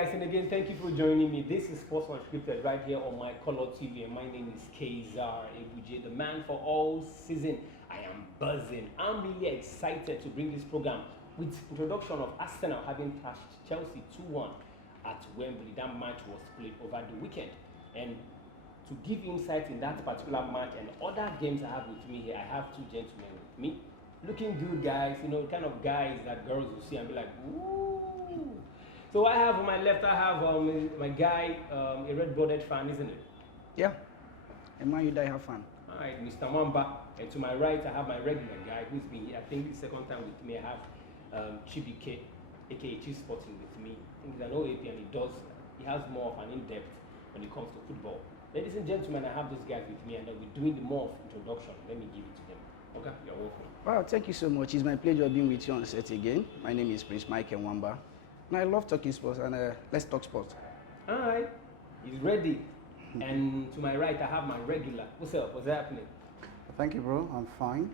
guys, and again, thank you for joining me. This is Sports Unscripted right here on my Color TV, and my name is Kazar Ebuje, the man for all season. I am buzzing. I'm really excited to bring this program with introduction of Arsenal having thrashed Chelsea 2-1 at Wembley. That match was played over the weekend, and to give insight in that particular match and other games I have with me here, I have two gentlemen with me. Looking good guys, you know, kind of guys that girls will see and be like, ooh. So I have on my left, I have my guy, a red-blooded fan, isn't it? Yeah. And man, you die have fun. All right, Mr. Mwamba. And to my right, I have my regular guy who's been here. I think the second time with me. I have Chibike, aka Chief Sporting, with me. I think he's an 108P and he has more of an in-depth when it comes to football. Ladies and gentlemen, I have these guys with me, and then we're doing the more introduction. Let me give it to them. Okay, you're welcome. Wow, thank you so much. It's my pleasure being with you on set again. My name is Prince Mike Nwamba. And I love talking sports, and let's talk sports. All right, he's ready. And to my right, I have my regular. What's up? What's happening? Thank you, bro. I'm fine.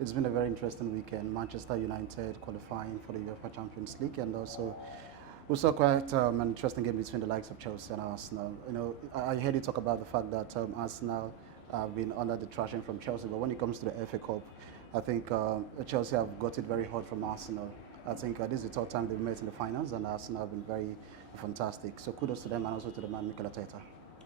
It's been a very interesting weekend. Manchester United qualifying for the UEFA Champions League, and also we saw quite an interesting game between the likes of Chelsea and Arsenal. You know, I heard you talk about the fact that Arsenal have been under the thrashing from Chelsea, but when it comes to the FA Cup, I think Chelsea have got it very hard from Arsenal. I think this is the third time they've met in the finals, and Arsenal have been very fantastic. So kudos to them, and also to the man Mikel Arteta.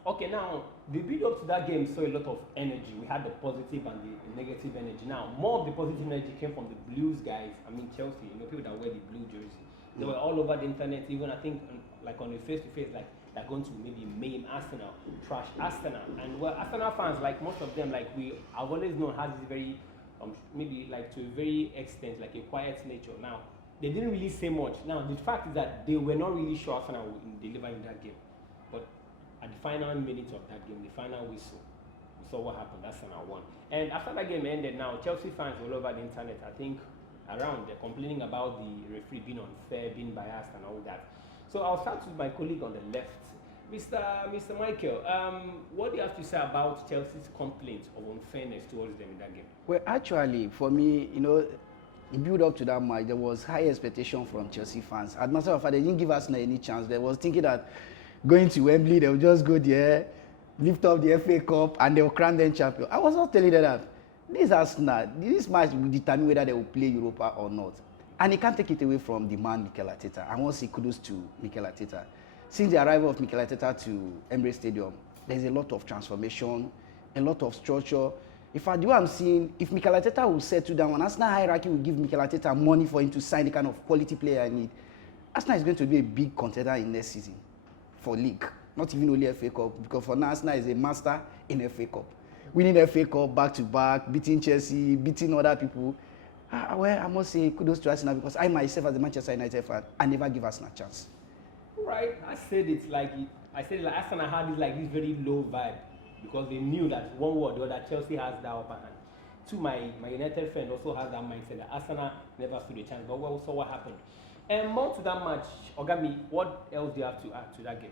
Okay, now the build up to that game saw a lot of energy. We had the positive and the negative energy. Now, more of the positive energy came from the Blues guys. I mean Chelsea, you know, people that wear the blue jersey. They were all over the internet, even I think like on the face-to-face, like they're going to maybe maim Arsenal, trash Arsenal. And well, Arsenal fans, like most of them, like I've always known, has this very, maybe like to a very extent, like a quiet nature. Now, they didn't really say much. Now, the fact is that they were not really sure Arsenal would deliver in that game. But at the final minutes of that game, the final whistle, we saw what happened. Arsenal won. And after that game ended, now Chelsea fans all over the internet, I think, around, they're complaining about the referee being unfair, being biased, and all that. So I'll start with my colleague on the left, Mr. Michael. What do you have to say about Chelsea's complaint of unfairness towards them in that game? Well, actually, for me, you know, in build up to that match, there was high expectation from Chelsea fans. As a matter of fact, they didn't give us any chance. They was thinking that going to Wembley, they'll just go there, lift up the FA Cup, and they'll crown them champion. I was not telling them that. This match will determine whether they will play Europa or not. And he can't take it away from the man, Mikel Arteta. I want to say kudos to Mikel Arteta. Since the arrival of Mikel Arteta to Emirates Stadium, there's a lot of transformation, a lot of structure. In fact, the way I'm seeing, if Mikel Arteta will settle down, and Arsenal hierarchy will give Mikel Arteta money for him to sign the kind of quality player I need, Arsenal is going to be a big contender in next season for league, not even only FA Cup, because for now, Arsenal is a master in FA Cup. Winning FA Cup back-to-back, beating Chelsea, beating other people. Well, I must say kudos to Arsenal, because I myself, as a Manchester United fan, I never give Arsenal a chance. Right, I said it like Arsenal had this very low vibe, because they knew that one way or the other Chelsea has that upper hand. Two, my United friend also has that mindset that Arsenal never stood a chance, but we saw what happened. And more to that match, Ogami, what else do you have to add to that game?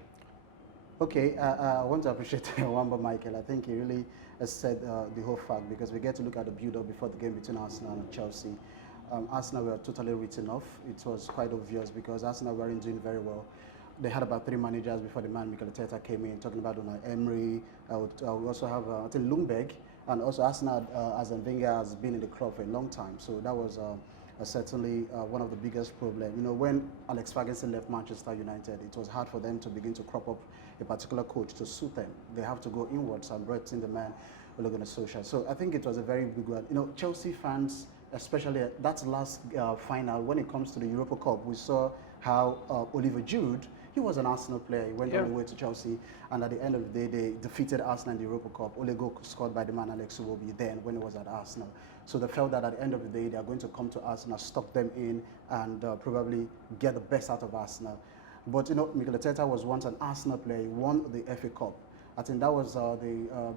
Okay, I want to appreciate Wamba Michael. I think he really has said the whole fact, because we get to look at the build-up before the game between Arsenal and Chelsea. Arsenal were totally written off. It was quite obvious, because Arsenal weren't doing very well. They had about 3 managers before the man Mikel Arteta came in, talking about Unai Emery. We also have I think Lundberg, and also Arsenal, as Wenger has been in the club for a long time. So that was certainly one of the biggest problems. You know, when Alex Ferguson left Manchester United, it was hard for them to begin to crop up a particular coach to suit them. They have to go inwards and bring in the man Ole Gunnar Solskjaer. So I think it was a very big one. You know, Chelsea fans, especially that last final, when it comes to the Europa Cup, we saw how Oliver Giroud, he was an Arsenal player. He went all the way to Chelsea, and at the end of the day, they defeated Arsenal in the Europa Cup. Only goal scored by the man Alex Iwobi then when he was at Arsenal. So they felt that at the end of the day, they are going to come to Arsenal, stock them in, and probably get the best out of Arsenal. But you know, Mikel Arteta was once an Arsenal player. He won the FA Cup. I think that was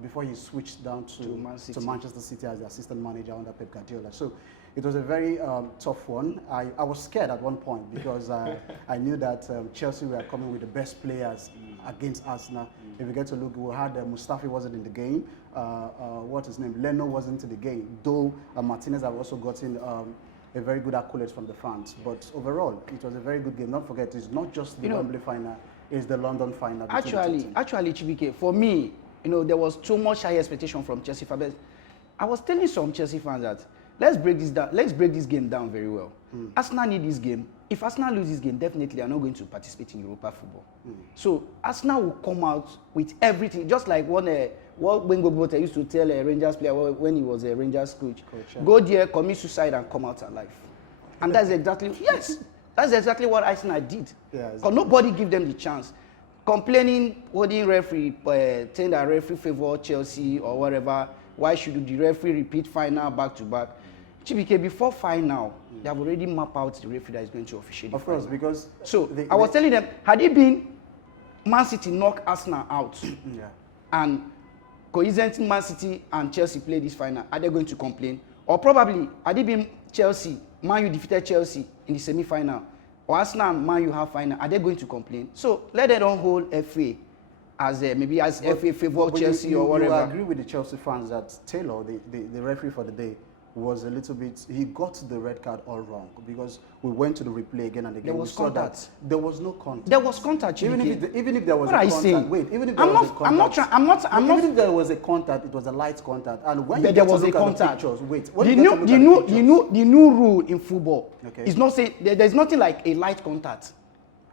before he switched down to Manchester City as the assistant manager under Pep Guardiola. So it was a very tough one. I was scared at one point, because I knew that Chelsea were coming with the best players against Arsenal. If you get to look, we had Mustafi wasn't in the game. What's his name? Leno wasn't in the game. Though Martinez have also gotten a very good accolade from the fans. But overall, it was a very good game. Don't forget, it's not just the Wembley final, it's the London final. Actually, Chibike, for me, there was too much high expectation from Chelsea fans. I was telling some Chelsea fans that let's break this down. Let's break this game down very well. Arsenal need this game. If Arsenal lose this game, definitely they are not going to participate in Europa football. So Arsenal will come out with everything, just like what Wengo used to tell a Rangers player when he was a Rangers coach. Go there, commit suicide, and come out alive. And that's exactly that's exactly what Arsenal did. Because nobody give them the chance. Complaining, holding referee, saying that referee favor Chelsea or whatever. Why should the referee repeat final back to back? Chibike, before final, they have already mapped out the referee that is going to officiate. Of course, because I was telling them, had it been Man City knock Arsenal out, and coincidentally Man City and Chelsea play this final, are they going to complain? Or probably, had it been Chelsea, Man U defeated Chelsea in the semi-final, or Arsenal and Man U have final, are they going to complain? So let them don't hold FA as maybe as FA favor Chelsea or whatever. You agree with the Chelsea fans that Taylor, the referee for the day, was a little bit, he got the red card all wrong because we went to the replay again and again. There was contact. There was no contact. There was contact. Even if there was what a contact. Saying? Wait, even if there was a contact. Even if there was a contact, it was a light contact. And when there was a contact. The new rule in football is not saying there's nothing like a light contact.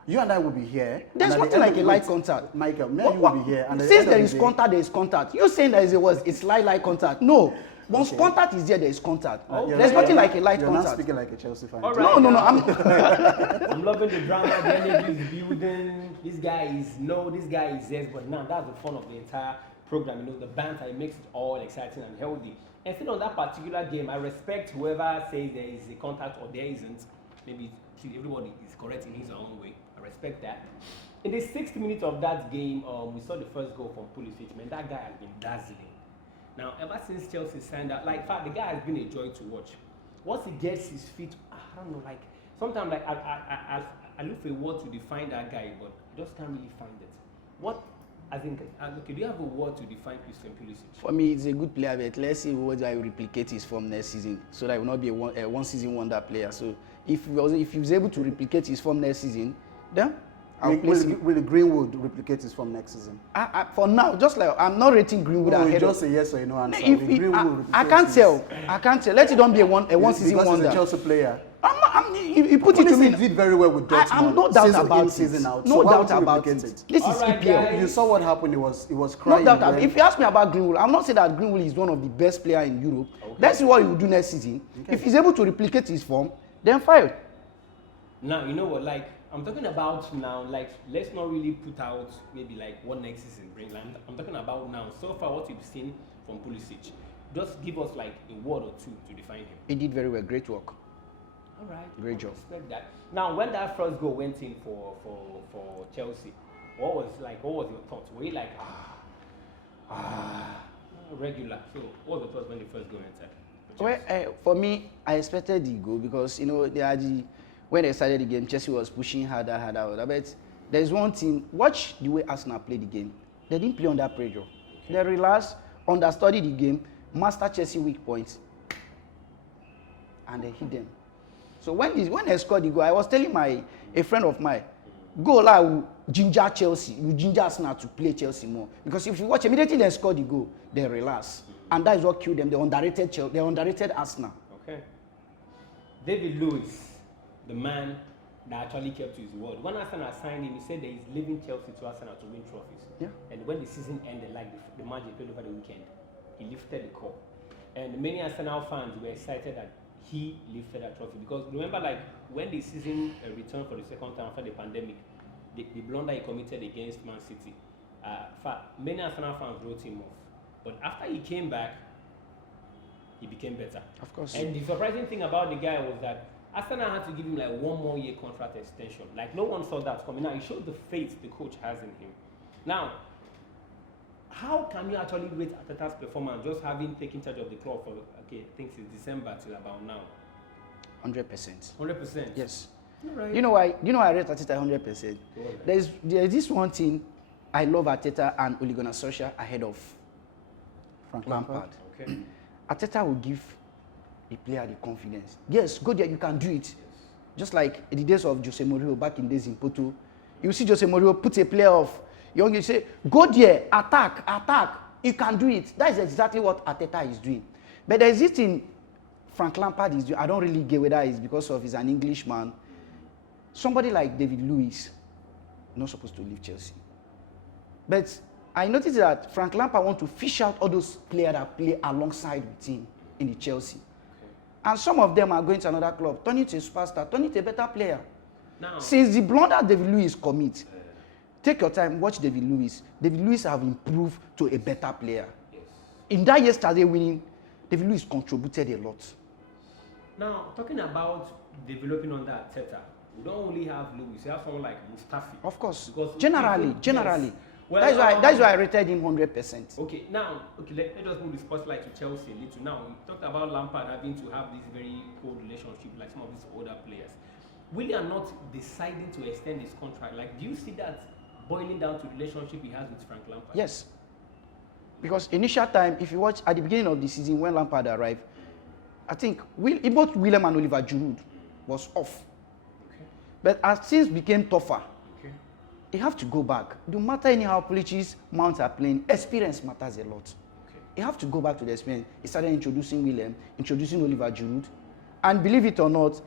You and I will be here. There's nothing like a light contact. Michael, me and you will be here. And since there is contact, there is contact. You're saying that it's light contact. No. Once contact is there is contact. There's nothing like a light contact. You're not speaking like a Chelsea fan. All right, no. I'm loving the drama, the energy is building. This guy is yes, but now that's the fun of the entire program. The banter, it makes it all exciting and healthy. And still on that particular game, I respect whoever says there is a contact or there isn't. Maybe everybody is correct in his own way. I respect that. In the 6th minute of that game, we saw the first goal from Pulisic. Man, that guy has been dazzling. Now, ever since Chelsea signed up, in fact, the guy has been a joy to watch. Once he gets his feet, I don't know, sometimes I look for a word to define that guy, but I just can't really find it. Do you have a word to define Christian Pulisic? For me, it's a good player, but let's see what I will replicate his form next season, so that he will not be a one-season wonder player. So if he was able to replicate his form next season, then will Greenwood replicate his form next season? For now, just like I'm not rating Greenwood ahead. Just a yes or no answer. I can't tell. Let it don't be a one-season wonder. He's a Chelsea player. You put it to me. He did very well with Dortmund. I'm no doubt about season out. No doubt about it. This is EPL. Guys. You saw what happened. It was crying. No doubt. If you ask me about Greenwood, I'm not saying that Greenwood is one of the best players in Europe. Let's see what he will do next season. If he's able to replicate his form, then fine. Now, you know what, I'm talking about now, let's not really put out maybe what next season brings. I'm talking about now, so far what you've seen from Pulisic. Just give us a word or two to define him. He did very well, great work. All right. Great job. Respect that. Now, when that first goal went in for Chelsea, what was your thoughts? Were you regular? So what was the thoughts when the first goal entered? Well, for me, I expected the goal because when they started the game, Chelsea was pushing harder. But there's one thing, watch the way Arsenal played the game. They didn't play under pressure. They relaxed, understudied the game, mastered Chelsea weak points, and they hit them. So when they scored the goal, I was telling a friend of mine, goal will ginger Chelsea, you ginger Arsenal to play Chelsea more. Because if you watch, immediately they scored the goal, they relax. And that is what killed them. They underrated Arsenal. Okay. David Luiz, the man that actually kept to his word. When Arsenal signed him, he said that he's leaving Chelsea to Arsenal to win trophies. Yeah. And when the season ended, the match they played over the weekend, he lifted the cup. And many Arsenal fans were excited that he lifted that trophy. Because remember, when the season returned for the second time after the pandemic, the blunder he committed against Man City, many Arsenal fans wrote him off. But after he came back, he became better. Of course. And the surprising thing about the guy was that Arsenal had to give him 1 more year contract extension. No one saw that coming. Now, it showed the faith the coach has in him. Now, how can you actually rate Arteta's performance just having taken charge of the club for, I think since December till about now? 100%. 100%? Yes. Right. You know why I rate Arteta 100%? There's this one thing I love Arteta and Ole Gunnar Solskjaer ahead of Frank Lampard. Okay. Arteta will give the player the confidence. Yes, go there, you can do it. Just like in the days of Jose Mourinho back in days in Porto, you see Jose Mourinho put a player of young, you say, go there, attack, you can do it. That is exactly what Arteta is doing. But there is this thing Frank Lampard is doing. I don't really get whether it's because of he's an Englishman. Somebody like David Luiz, not supposed to leave Chelsea. But I noticed that Frank Lampard wants to fish out all those players that play alongside with him in the Chelsea. And some of them are going to another club, turning to a superstar, turning to a better player. Now, since the blunder David Luiz commit, take your time, watch David Luiz. David Luiz have improved to a better player. yes. In that yesterday winning, David Luiz contributed a lot. Now, talking about developing under Arteta, we don't only have Luis, we have someone like Mustafi. Of course, Because generally. yes. Well, That's why I rated him 100%. Okay, now, let us move the spotlight to Chelsea a little. Now, we talked about Lampard having to have this very cold relationship like some of these older players. Willian not deciding to extend his contract. Like, do you see that boiling down to the relationship he has with Frank Lampard? Yes. Because initial time, if you watch at the beginning of the season when Lampard arrived, I think both William and Oliver Giroud was off. Okay. But as things became tougher, Okay. you have to go back. No matter anyhow Pulisic, Mount are playing, experience matters a lot. Okay. You have to go back to the experience. He started introducing William, introducing Oliver Giroud. And believe it or not,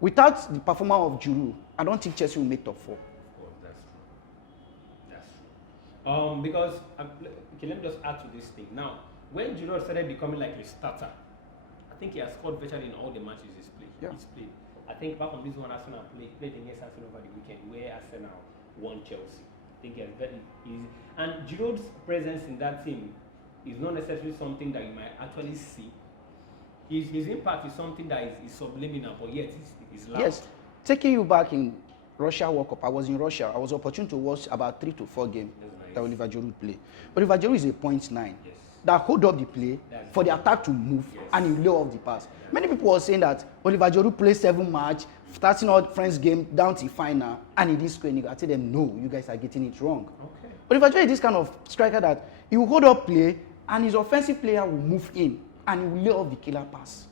without the performance of Giroud, I don't think Chelsea will make top 4. Of course, that's true. That's true. Because, okay, let me just add to this thing. Now, when Giroud started becoming like a starter, I think he has scored virtually in all the matches he's played. Yeah. I think apart from this one Arsenal played against Arsenal over the weekend where Arsenal won Chelsea. I think it's very easy. And Giroud's presence in that team is not necessarily something that you might actually see. His impact is something that is subliminal, but yet it's loud. Yes. Taking you back in Russia World Cup, I was in Russia. I was opportune to watch about 3 to 4 games Nice. that Oliver Giroud played. Oliver Giroud is a 0.9. Yes. That hold up the play for the attack to move and he lay off the pass. Many people were saying that Oliver Giroud played 7 matches, starting out French game down to final, and he didn't score any goal. I tell them, no, you guys are getting it wrong. Okay. Oliver Giroud is this kind of striker that he will hold up play, and his offensive player will move in, and he will lay off the killer pass.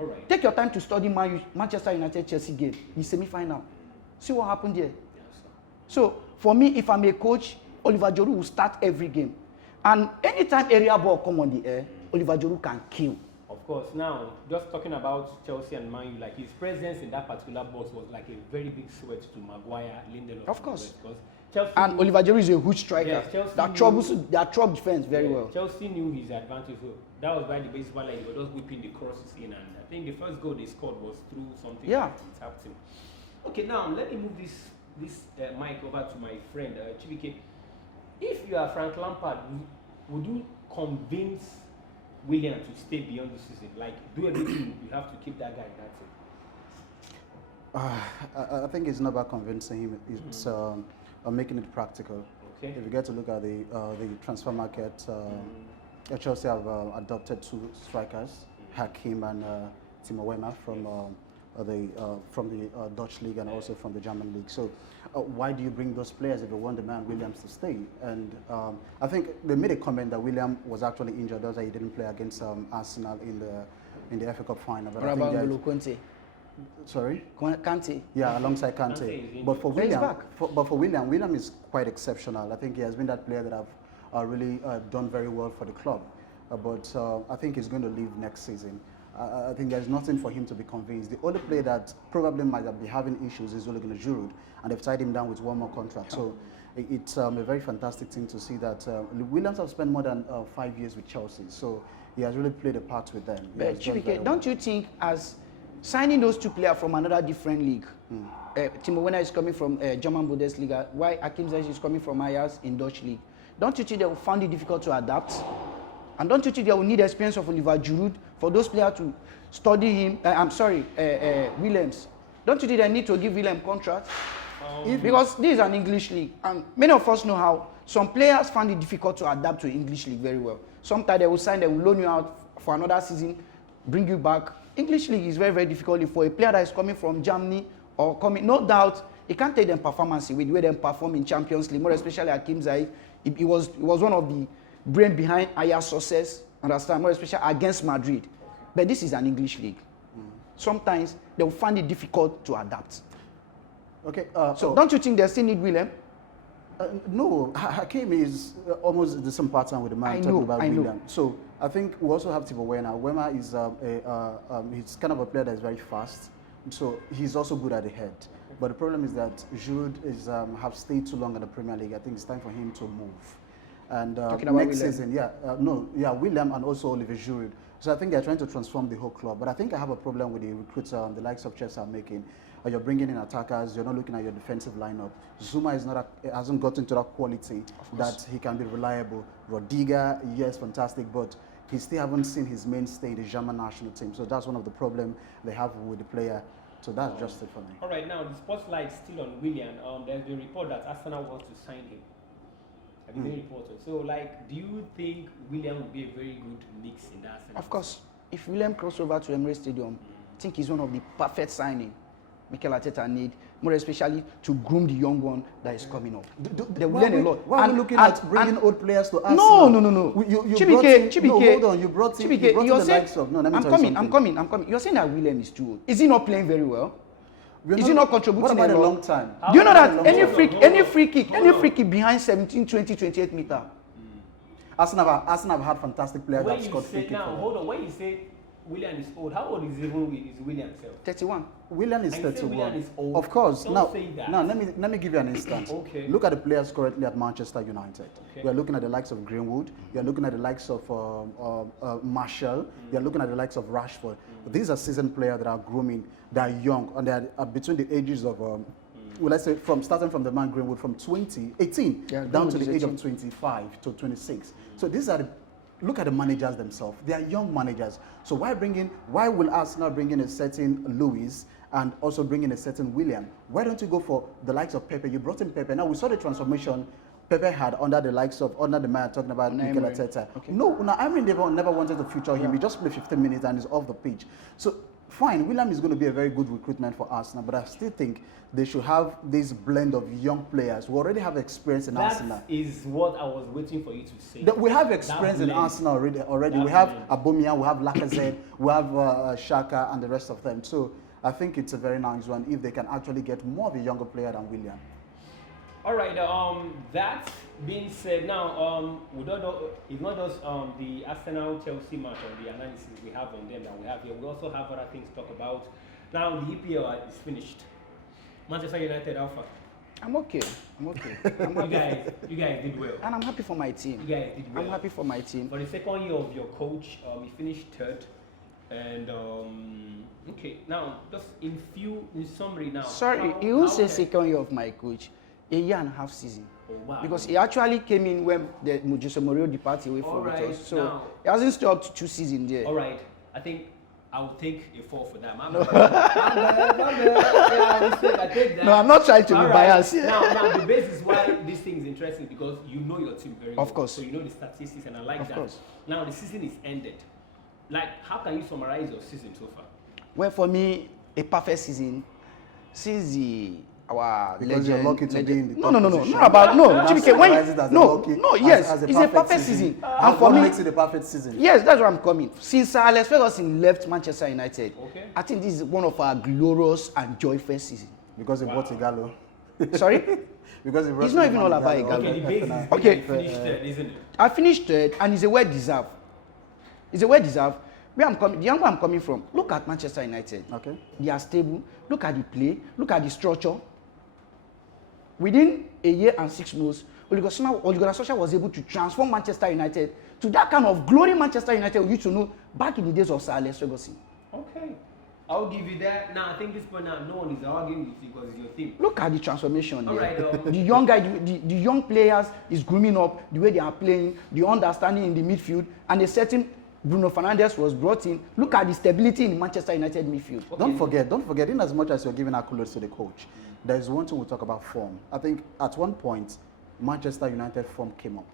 All right. Take your time to study Manchester United Chelsea game in semi-final. See what happened there. Yes, sir. So for me, if I'm a coach, Oliver Giroud will start every game. And anytime area ball come on the air, Oliver Giroud can kill. Of course. Now, just talking about Chelsea and Man U, like his presence in that particular box was like a very big threat to Maguire, Lindelof. Of course. Because Chelsea And Oliver Giroud is a huge striker Yes, Chelsea that troubles defense very well. Chelsea knew his advantage. So that was why the basis why like, they were just whipping the crosses in, and I think the first goal they scored was through something Yeah. that tapped him. Okay, now let me move this mic over to my friend Chibike. If you are Frank Lampard, would you convince Willian to stay beyond the season? Like, do everything you have to keep that guy in that team? I think it's not about convincing him. It's making it practical. Okay. If you get to look at the transfer market, Chelsea have adopted 2 strikers, Hakim and Timo Werner from the Dutch league and also from the German league. So why do you bring those players if you want the man Williams to stay? And I think they made a comment that William was actually injured, that's why he didn't play against Arsenal in the FA Cup final. But What I think about that- N'Golo Kante? Sorry? Kante? Yeah, alongside Kante is Kante. injured. But for But he's William, back. William is quite exceptional. I think he has been that player that have really done very well for the club. But I think he's going to leave next season. I think there's nothing for him to be convinced. The only player that probably might be having issues is Ole Gunnar Giroud, and they've tied him down with 1 more contract. So it's a very fantastic thing to see that Williams have spent more than 5 years with Chelsea. So he has really played a part with them. He But has done very Chibike, well. don't you think as signing those 2 players from another different league, Timo Werner is coming from German Bundesliga, while Hakim Ziyech is coming from Ajax in Dutch league, don't you think they will find it difficult to adapt? And don't you think they will need the experience of Oliver Giroud for those players to study him? Williams. Don't you think they need to give William contract? Because this is an English league, and many of us know how some players find it difficult to adapt to English league very well. Sometimes they will sign, they will loan you out for another season, bring you back. English league is very, very difficult for a player that is coming from Germany or coming, no doubt, he can't take them performance with the way they perform in Champions League, more especially Hakim Ziyech. He was one of the brain behind Ajax success, understand, more especially against Madrid. But this is an English league. Sometimes they will find it difficult to adapt. Okay. So don't you think they still need William? No, Hakim is almost the same pattern with the man talking about William. So I think we also have Thibaut Werner. Werner is he's kind of a player that is very fast. So he's also good at the head. But the problem is that Jude is have stayed too long in the Premier League. I think it's time for him to move. And next season, William and also Olivier Giroud. So I think they're trying to transform the whole club. But I think I have a problem with the recruits the likes of Chelsea are making. You're bringing in attackers. You're not looking at your defensive lineup. Zuma is not hasn't gotten to that quality that he can be reliable. Rodiga, yes, fantastic, but he still haven't seen his mainstay in the German national team. So that's one of the problems they have with the player. So that's just it for me. All right, now the spotlight is still on William. There's been a report that Arsenal wants to sign him. Have you been reported? So, like, do you think William will be a very good mix in that Arsenal? Of course. If William crosses over to Emirates Stadium, I think he's one of the perfect signing Mikel Arteta need, more especially to groom the young one that is coming up. They will learn a lot. Why are we looking at bringing old players to Arsenal? No. You Chibike, hold on. You brought in the likes of... No, let me tell you something. I'm coming. You're saying that William is too old. Is he not playing very well? Is he not contributing? What about a long time? Do you know that any free kick behind 17, 20, 28 meter? Arsenal have had fantastic players that have scored free kick. Now, hold on. When you say William is old, how old is William himself? 31. William is 31. William is old. Of course. Don't say that. Now let me give you an instance. Okay. Look at the players currently at Manchester United. Okay. You are looking at the likes of Greenwood. You are looking at the likes of Martial. You are looking at the likes of Rashford. These are seasoned players that are grooming. They are young, and they are between the ages of well, let's say starting from the man Greenwood from 18 down to the age of 25 to 26. So these are look at the managers themselves. They are young managers. So why will Arsenal bring in a certain Luis and also bring in a certain William? Why don't you go for the likes of Pepe? You brought in Pepe. Now we saw the transformation Pepe had under the man talking about Mikel Arteta. Okay. No, Emery never wanted to feature him. He just played 15 minutes and is off the pitch. So fine, William is going to be a very good recruitment for Arsenal, but I still think they should have this blend of young players who already have experience in Arsenal. That is what I was waiting for you to say. We have experience in Arsenal already. We have Aubameyang, we have Lacazette, we have Xhaka and the rest of them. So I think it's a very nice one if they can actually get more of a younger player than William. All right. That being said, now it's not just the Arsenal Chelsea match or the analysis we have on them that we have here. We also have other things to talk about. Now the EPL is finished. Manchester United Alpha. I'm okay. You guys did well. And I'm happy for my team. You guys did well. I'm happy for my team. For the second year of your coach, he finished third. And okay, now just in summary now. Sorry, you will say second year of my coach. A year and a half season. Oh, wow. Because he actually came in when the Jose Mourinho departed away from us. So now, he hasn't stopped 2 seasons there. All right. I think I'll take a 4 for that. I take that. No, I'm not trying to be biased here. Now, the basis why this thing is interesting because you know your team very well. Of course. So you know the statistics and I like that. Of course. Now, the season is ended. Like, how can you summarize your season so far? Well, for me, a perfect season since our because legend, you're lucky to be in the top position. Not about yes, it's a perfect season. And for me, makes it a perfect season. Yes, that's where I'm coming. Since Alex Ferguson left Manchester United, I think this is one of our glorious and joyful season. Because he bought Igalo. Sorry? Because it's not even all about Igalo. Okay, the basis is finished third, isn't it? I finished third, and it's a well deserved. It's a well deserved. Where I'm coming, the angle I'm coming from. Look at Manchester United. Okay. They are stable. Look at the play. Look at the structure. Within a year and 6 months, Ole Gunnar Solskjaer was able to transform Manchester United to that kind of glory Manchester United we used to know back in the days of Sir Alex Ferguson. Okay. I'll give you that. Now, I think this point now, no one is arguing with you because it's your team. Look at the transformation there. Right, the young guy, the young players is grooming up, the way they are playing, the understanding in the midfield, and a certain Bruno Fernandes was brought in. Look at the stability in Manchester United midfield. Okay. Don't forget, in as much as you're giving accolades to the coach, there is one thing we talk about form. I think at one point, Manchester United form came up.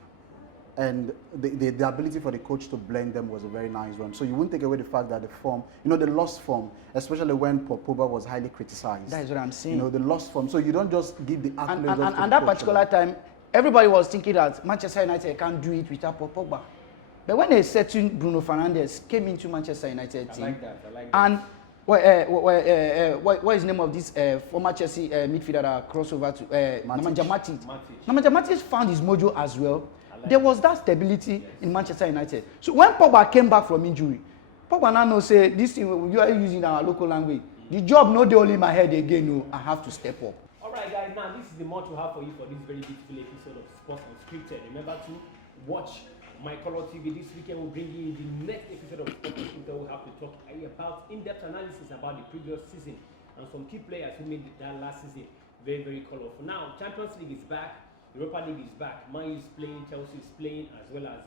And the ability for the coach to blend them was a very nice one. So you wouldn't take away the fact that the form, they lost form, especially when Pogba was highly criticized. That is what I'm saying. They lost form. So you don't just give the accolades and that particular time, everybody was thinking that Manchester United can't do it without Pogba. But when a certain Bruno Fernandes came into Manchester United team, I like that. and what is the name of this former Chelsea midfielder that crossed over to Nemanja Matic? Nemanja Matic found his mojo as well. There was that stability in Manchester United. So when Pogba came back from injury, Pogba now say this thing you are using our local language. The job no dey only in my head again. No, I have to step up. All right, guys. Now this is the much we have for you for this very beautiful episode of Sports Unscripted. Remember to watch My Color TV this weekend. We'll bring you the next episode of Sports Unscripted. We'll have to talk about in-depth analysis about the previous season and some key players who made that last season very, very colorful. Now, Champions League is back. Europa League is back. Man U is playing, Chelsea is playing, as well as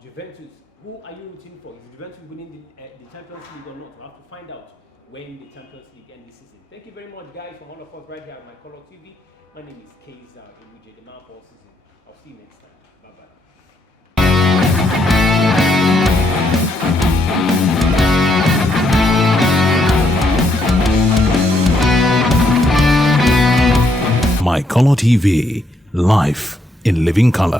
Juventus. Who are you rooting for? Is Juventus winning the Champions League or not? We'll have to find out when the Champions League ends this season. Thank you very much, guys, from all of us right here at My Color TV. My name is Keiza Emuje, the man for all season. I'll see you next time. Bye-bye. My Color TV, life in living color.